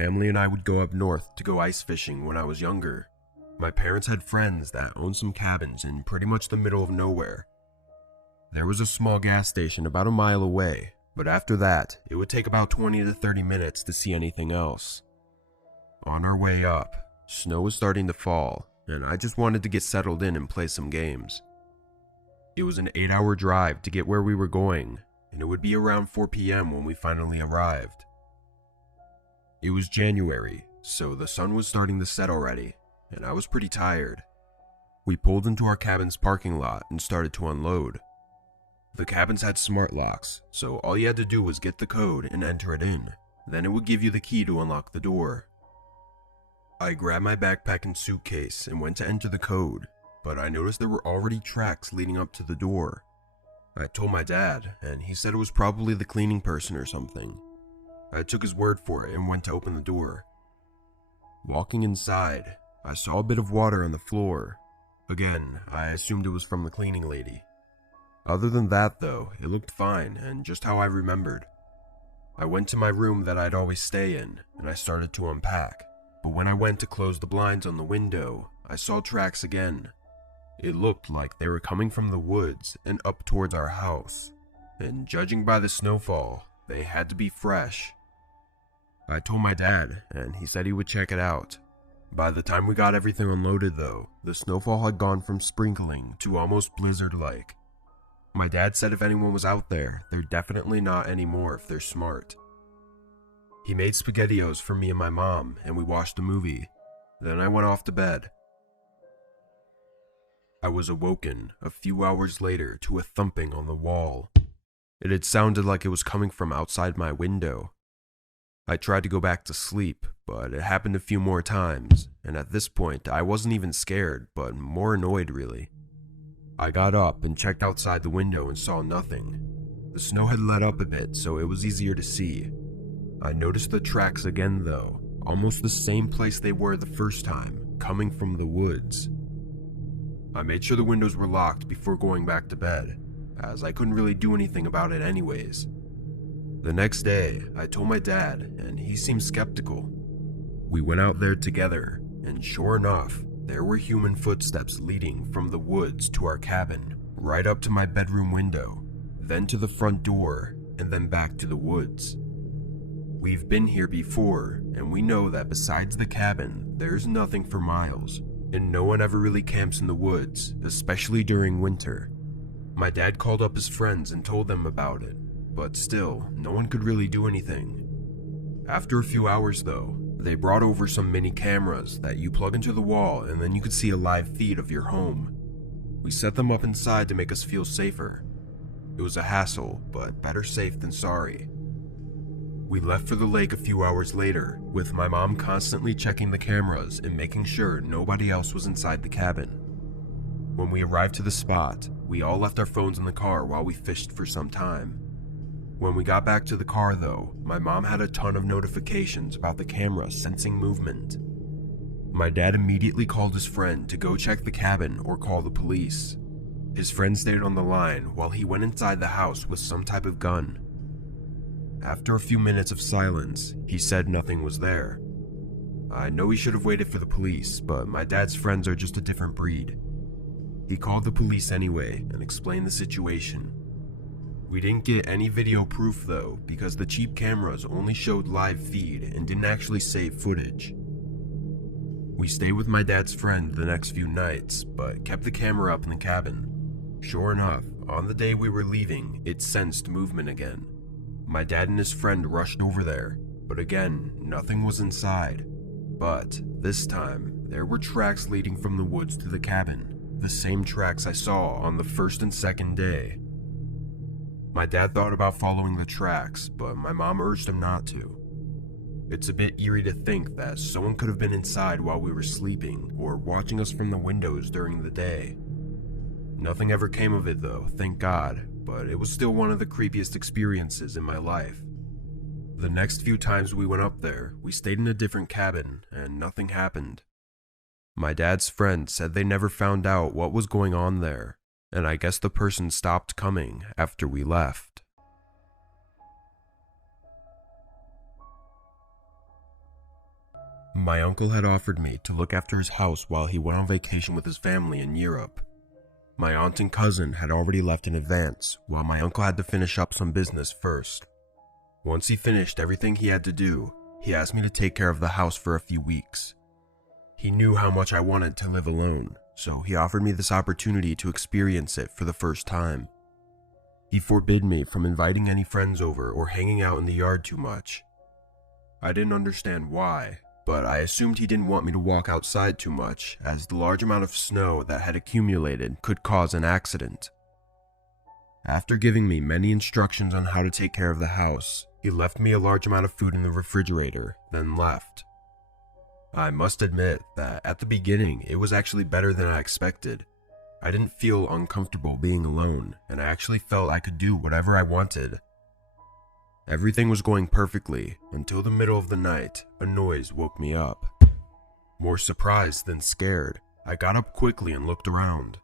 family and I would go up north to go ice fishing when I was younger. My parents had friends that owned some cabins in pretty much the middle of nowhere. There was a small gas station about a mile away, but after that, it would take about 20 to 30 minutes to see anything else. On our way up, snow was starting to fall, and I just wanted to get settled in and play some games. It was an 8-hour drive to get where we were going, and it would be around 4 p.m. when we finally arrived. It was January, so the sun was starting to set already, and I was pretty tired. We pulled into our cabin's parking lot and started to unload. The cabins had smart locks, so all you had to do was get the code and enter it in. Then it would give you the key to unlock the door. I grabbed my backpack and suitcase and went to enter the code, but I noticed there were already tracks leading up to the door. I told my dad, and he said it was probably the cleaning person or something. I took his word for it and went to open the door. Walking inside, I saw a bit of water on the floor. Again, I assumed it was from the cleaning lady. Other than that though, it looked fine and just how I remembered. I went to my room that I'd always stay in, and I started to unpack. But when I went to close the blinds on the window, I saw tracks again. It looked like they were coming from the woods and up towards our house, and judging by the snowfall, they had to be fresh. I told my dad, and he said he would check it out. By the time we got everything unloaded though, the snowfall had gone from sprinkling to almost blizzard-like. My dad said if anyone was out there, they're definitely not anymore if they're smart. He made SpaghettiOs for me and my mom, and we watched a movie. Then I went off to bed. I was awoken a few hours later to a thumping on the wall. It had sounded like it was coming from outside my window. I tried to go back to sleep, but it happened a few more times, and at this point I wasn't even scared, but more annoyed really. I got up and checked outside the window and saw nothing. The snow had let up a bit, so it was easier to see. I noticed the tracks again though, almost the same place they were the first time, coming from the woods. I made sure the windows were locked before going back to bed, as I couldn't really do anything about it anyways. The next day, I told my dad, and he seemed skeptical. We went out there together, and sure enough, there were human footsteps leading from the woods to our cabin, right up to my bedroom window, then to the front door, and then back to the woods. We've been here before, and we know that besides the cabin, there's nothing for miles, and no one ever really camps in the woods, especially during winter. My dad called up his friends and told them about it, but still, no one could really do anything. After a few hours though, they brought over some mini cameras that you plug into the wall and then you could see a live feed of your home. We set them up inside to make us feel safer. It was a hassle, but better safe than sorry. We left for the lake a few hours later, with my mom constantly checking the cameras and making sure nobody else was inside the cabin. When we arrived to the spot, we all left our phones in the car while we fished for some time. When we got back to the car though, my mom had a ton of notifications about the camera sensing movement. My dad immediately called his friend to go check the cabin or call the police. His friend stayed on the line while he went inside the house with some type of gun. After a few minutes of silence, he said nothing was there. I know he should have waited for the police, but my dad's friends are just a different breed. He called the police anyway and explained the situation. We didn't get any video proof though, because the cheap cameras only showed live feed and didn't actually save footage. We stayed with my dad's friend the next few nights, but kept the camera up in the cabin. Sure enough, on the day we were leaving, it sensed movement again. My dad and his friend rushed over there, but again, nothing was inside. But this time, there were tracks leading from the woods to the cabin, the same tracks I saw on the first and second day. My dad thought about following the tracks, but my mom urged him not to. It's a bit eerie to think that someone could have been inside while we were sleeping or watching us from the windows during the day. Nothing ever came of it though, thank God, but it was still one of the creepiest experiences in my life. The next few times we went up there, we stayed in a different cabin and nothing happened. My dad's friend said they never found out what was going on there, and I guess the person stopped coming after we left. My uncle had offered me to look after his house while he went on vacation with his family in Europe. My aunt and cousin had already left in advance, while my uncle had to finish up some business first. Once he finished everything he had to do, he asked me to take care of the house for a few weeks. He knew how much I wanted to live alone, so he offered me this opportunity to experience it for the first time. He forbid me from inviting any friends over or hanging out in the yard too much. I didn't understand why, but I assumed he didn't want me to walk outside too much, as the large amount of snow that had accumulated could cause an accident. After giving me many instructions on how to take care of the house, he left me a large amount of food in the refrigerator, then left. I must admit that at the beginning it was actually better than I expected. I didn't feel uncomfortable being alone, and I actually felt I could do whatever I wanted. Everything was going perfectly until the middle of the night, a noise woke me up. More surprised than scared, I got up quickly and looked around.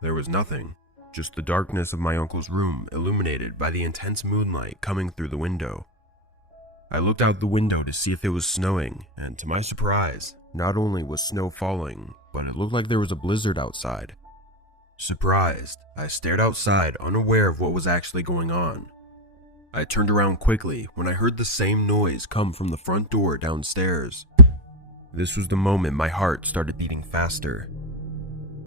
There was nothing, just the darkness of my uncle's room illuminated by the intense moonlight coming through the window. I looked out the window to see if it was snowing, and to my surprise, not only was snow falling, but it looked like there was a blizzard outside. Surprised, I stared outside, unaware of what was actually going on. I turned around quickly when I heard the same noise come from the front door downstairs. This was the moment my heart started beating faster.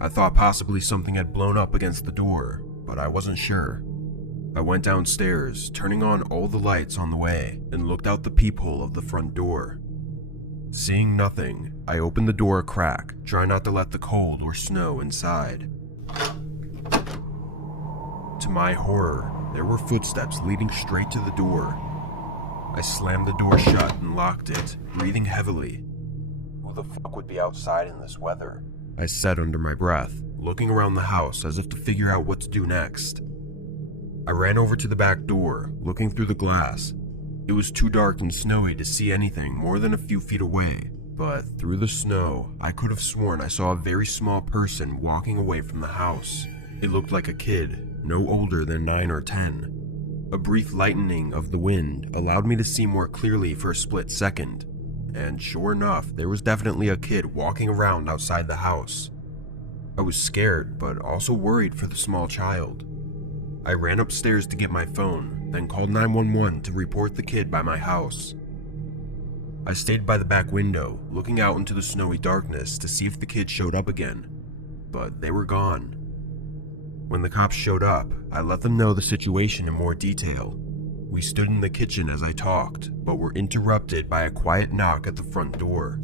I thought possibly something had blown up against the door, but I wasn't sure. I went downstairs, turning on all the lights on the way, and looked out the peephole of the front door. Seeing nothing, I opened the door a crack, trying not to let the cold or snow inside. To my horror, there were footsteps leading straight to the door. I slammed the door shut and locked it, breathing heavily. Who the fuck would be outside in this weather? I said under my breath, looking around the house as if to figure out what to do next. I ran over to the back door, looking through the glass. It was too dark and snowy to see anything more than a few feet away, but through the snow, I could have sworn I saw a very small person walking away from the house. It looked like a kid, no older than 9 or 10. A brief lightening of the wind allowed me to see more clearly for a split second, and sure enough, there was definitely a kid walking around outside the house. I was scared, but also worried for the small child. I ran upstairs to get my phone, then called 911 to report the kid by my house. I stayed by the back window, looking out into the snowy darkness to see if the kid showed up again, but they were gone. When the cops showed up, I let them know the situation in more detail. We stood in the kitchen as I talked, but were interrupted by a quiet knock at the front door.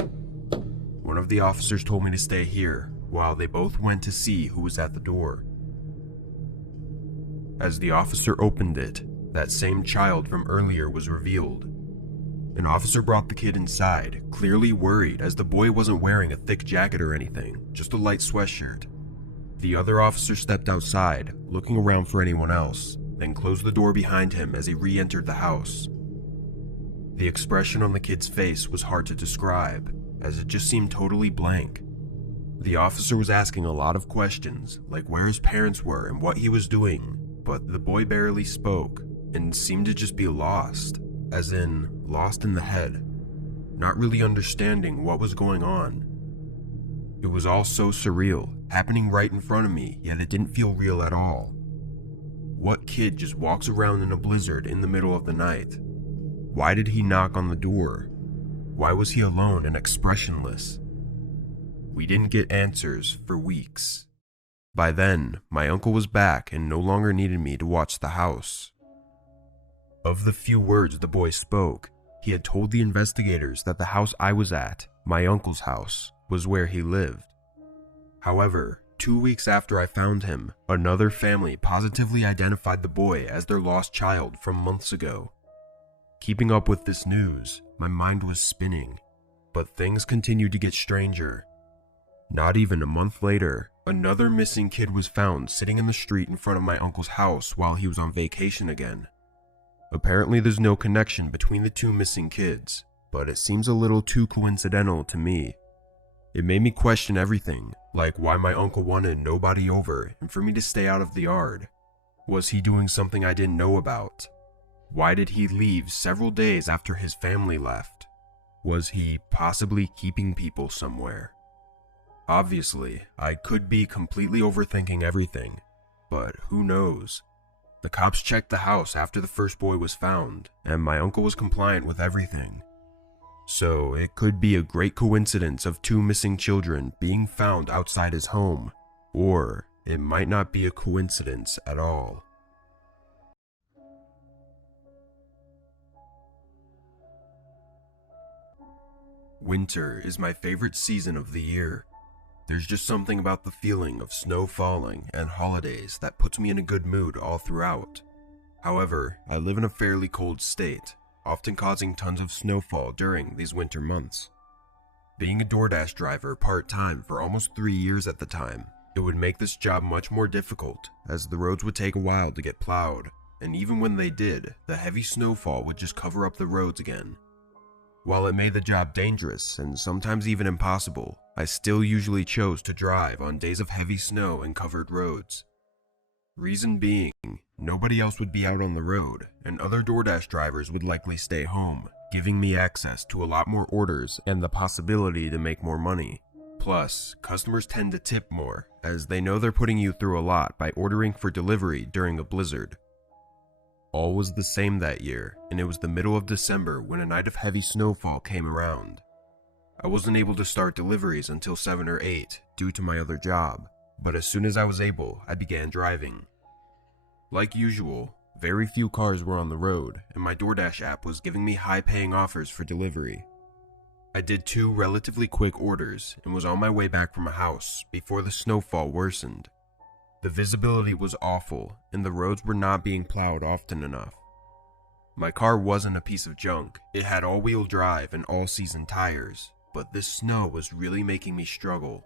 One of the officers told me to stay here, while they both went to see who was at the door. As the officer opened it, that same child from earlier was revealed. An officer brought the kid inside, clearly worried as the boy wasn't wearing a thick jacket or anything, just a light sweatshirt. The other officer stepped outside, looking around for anyone else, then closed the door behind him as he re-entered the house. The expression on the kid's face was hard to describe, as it just seemed totally blank. The officer was asking a lot of questions, like where his parents were and what he was doing, but the boy barely spoke, and seemed to just be lost, as in, lost in the head, not really understanding what was going on. It was all so surreal, happening right in front of me, yet it didn't feel real at all. What kid just walks around in a blizzard in the middle of the night? Why did he knock on the door? Why was he alone and expressionless? We didn't get answers for weeks. By then, my uncle was back and no longer needed me to watch the house. Of the few words the boy spoke, he had told the investigators that the house I was at, my uncle's house, was where he lived. However, 2 weeks after I found him, another family positively identified the boy as their lost child from months ago. Keeping up with this news, my mind was spinning, but things continued to get stranger. Not even a month later, another missing kid was found sitting in the street in front of my uncle's house while he was on vacation again. Apparently there's no connection between the two missing kids, but it seems a little too coincidental to me. It made me question everything, like why my uncle wanted nobody over and for me to stay out of the yard. Was he doing something I didn't know about? Why did he leave several days after his family left? Was he possibly keeping people somewhere? Obviously, I could be completely overthinking everything, but who knows? The cops checked the house after the first boy was found, and my uncle was compliant with everything. So it could be a great coincidence of 2 missing children being found outside his home, or it might not be a coincidence at all. Winter is my favorite season of the year. There's just something about the feeling of snow falling and holidays that puts me in a good mood all throughout. However, I live in a fairly cold state, often causing tons of snowfall during these winter months. Being a DoorDash driver part-time for almost 3 years at the time, it would make this job much more difficult, as the roads would take a while to get plowed, and even when they did, the heavy snowfall would just cover up the roads again. While it made the job dangerous and sometimes even impossible, I still usually chose to drive on days of heavy snow and covered roads. Reason being, nobody else would be out on the road, and other DoorDash drivers would likely stay home, giving me access to a lot more orders and the possibility to make more money. Plus, customers tend to tip more, as they know they're putting you through a lot by ordering for delivery during a blizzard. All was the same that year, and it was the middle of December when a night of heavy snowfall came around. I wasn't able to start deliveries until 7 or 8 due to my other job, but as soon as I was able, I began driving. Like usual, very few cars were on the road, and my DoorDash app was giving me high-paying offers for delivery. I did 2 relatively quick orders and was on my way back from a house before the snowfall worsened. The visibility was awful, and the roads were not being plowed often enough. My car wasn't a piece of junk. It had all-wheel drive and all-season tires, but this snow was really making me struggle.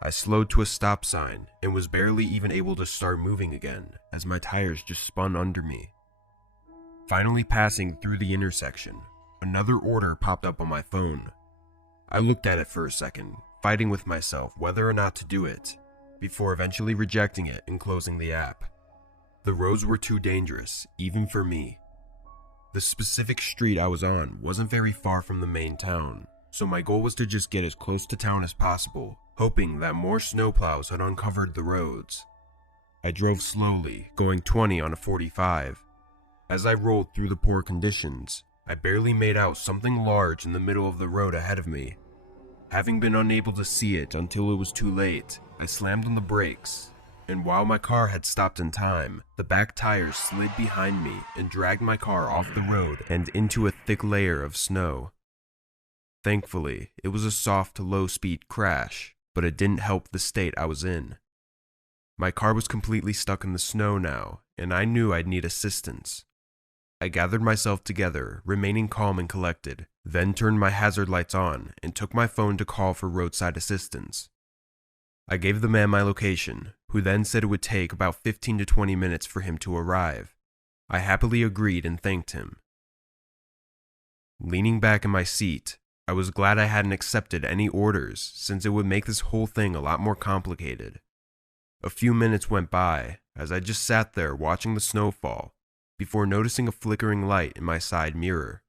I slowed to a stop sign and was barely even able to start moving again, as my tires just spun under me. Finally passing through the intersection, another order popped up on my phone. I looked at it for a second, fighting with myself whether or not to do it, before eventually rejecting it and closing the app. The roads were too dangerous, even for me. The specific street I was on wasn't very far from the main town, so my goal was to just get as close to town as possible, hoping that more snowplows had uncovered the roads. I drove slowly, going 20 on a 45. As I rolled through the poor conditions, I barely made out something large in the middle of the road ahead of me. Having been unable to see it until it was too late, I slammed on the brakes, and while my car had stopped in time, the back tires slid behind me and dragged my car off the road and into a thick layer of snow. Thankfully, it was a soft, low-speed crash, but it didn't help the state I was in. My car was completely stuck in the snow now, and I knew I'd need assistance. I gathered myself together, remaining calm and collected, then turned my hazard lights on and took my phone to call for roadside assistance. I gave the man my location, who then said it would take about 15 to 20 minutes for him to arrive. I happily agreed and thanked him. Leaning back in my seat, I was glad I hadn't accepted any orders, since it would make this whole thing a lot more complicated. A few minutes went by, as I just sat there watching the snowfall, before noticing a flickering light in my side mirror.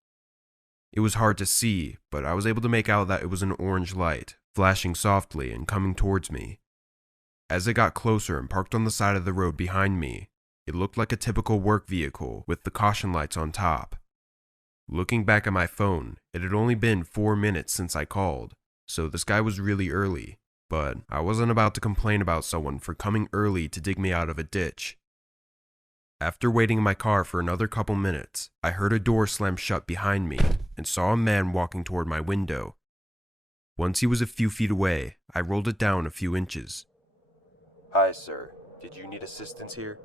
It was hard to see, but I was able to make out that it was an orange light, flashing softly and coming towards me. As it got closer and parked on the side of the road behind me, it looked like a typical work vehicle with the caution lights on top. Looking back at my phone, it had only been 4 minutes since I called, so this guy was really early, but I wasn't about to complain about someone for coming early to dig me out of a ditch. After waiting in my car for another couple minutes, I heard a door slam shut behind me and saw a man walking toward my window. Once he was a few feet away, I rolled it down a few inches. "Hi, sir. Did you need assistance here?"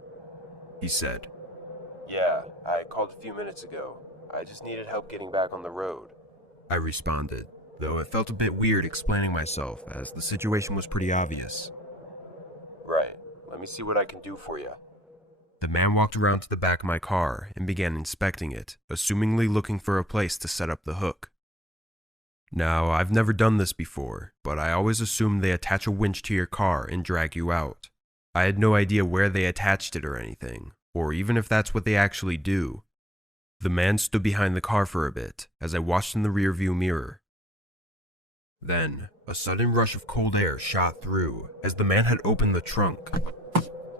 he said. "Yeah, I called a few minutes ago. I just needed help getting back on the road," I responded, though it felt a bit weird explaining myself as the situation was pretty obvious. "Right. Let me see what I can do for you." The man walked around to the back of my car and began inspecting it, assumingly looking for a place to set up the hook. Now, I've never done this before, but I always assumed they attach a winch to your car and drag you out. I had no idea where they attached it or anything, or even if that's what they actually do. The man stood behind the car for a bit as I watched in the rearview mirror. Then, a sudden rush of cold air shot through as the man had opened the trunk.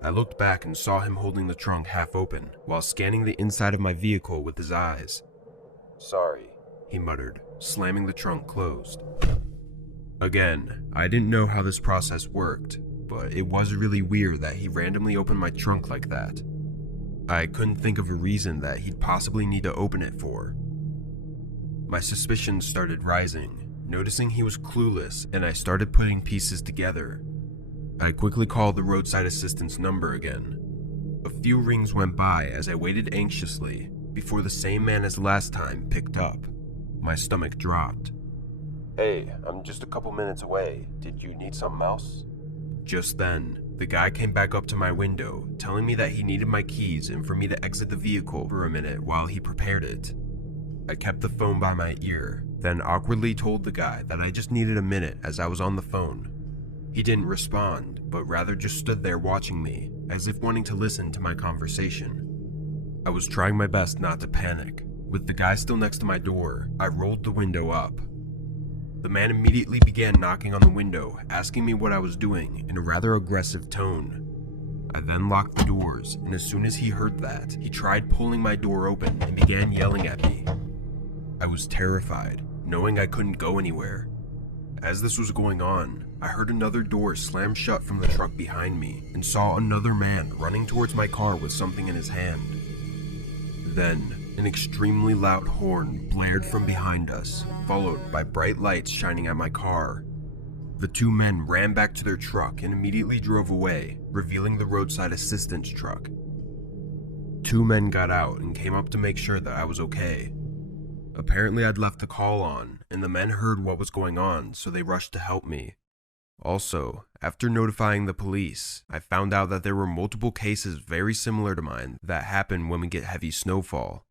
I looked back and saw him holding the trunk half open while scanning the inside of my vehicle with his eyes. "Sorry," he muttered, slamming the trunk closed. Again, I didn't know how this process worked, but it was really weird that he randomly opened my trunk like that. I couldn't think of a reason that he'd possibly need to open it for. My suspicions started rising, noticing he was clueless, and I started putting pieces together. I quickly called the roadside assistance number again. A few rings went by as I waited anxiously before the same man as last time picked up. My stomach dropped. "Hey, I'm just a couple minutes away. Did you need something else?" Just then, the guy came back up to my window, telling me that he needed my keys and for me to exit the vehicle for a minute while he prepared it. I kept the phone by my ear, then awkwardly told the guy that I just needed a minute as I was on the phone. He didn't respond, but rather just stood there watching me, as if wanting to listen to my conversation. I was trying my best not to panic. With the guy still next to my door, I rolled the window up. The man immediately began knocking on the window, asking me what I was doing in a rather aggressive tone. I then locked the doors, and as soon as he heard that, he tried pulling my door open and began yelling at me. I was terrified, knowing I couldn't go anywhere. As this was going on, I heard another door slam shut from the truck behind me and saw another man running towards my car with something in his hand. Then, an extremely loud horn blared from behind us, followed by bright lights shining at my car. The two men ran back to their truck and immediately drove away, revealing the roadside assistance truck. Two men got out and came up to make sure that I was okay. Apparently I'd left the call on, and the men heard what was going on, so they rushed to help me. Also, after notifying the police, I found out that there were multiple cases very similar to mine that happen when we get heavy snowfall.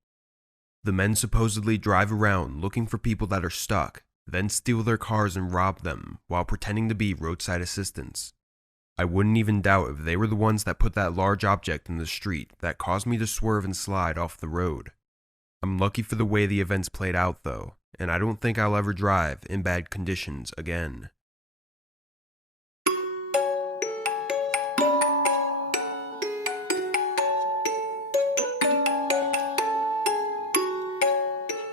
The men supposedly drive around looking for people that are stuck, then steal their cars and rob them while pretending to be roadside assistants. I wouldn't even doubt if they were the ones that put that large object in the street that caused me to swerve and slide off the road. I'm lucky for the way the events played out though, and I don't think I'll ever drive in bad conditions again.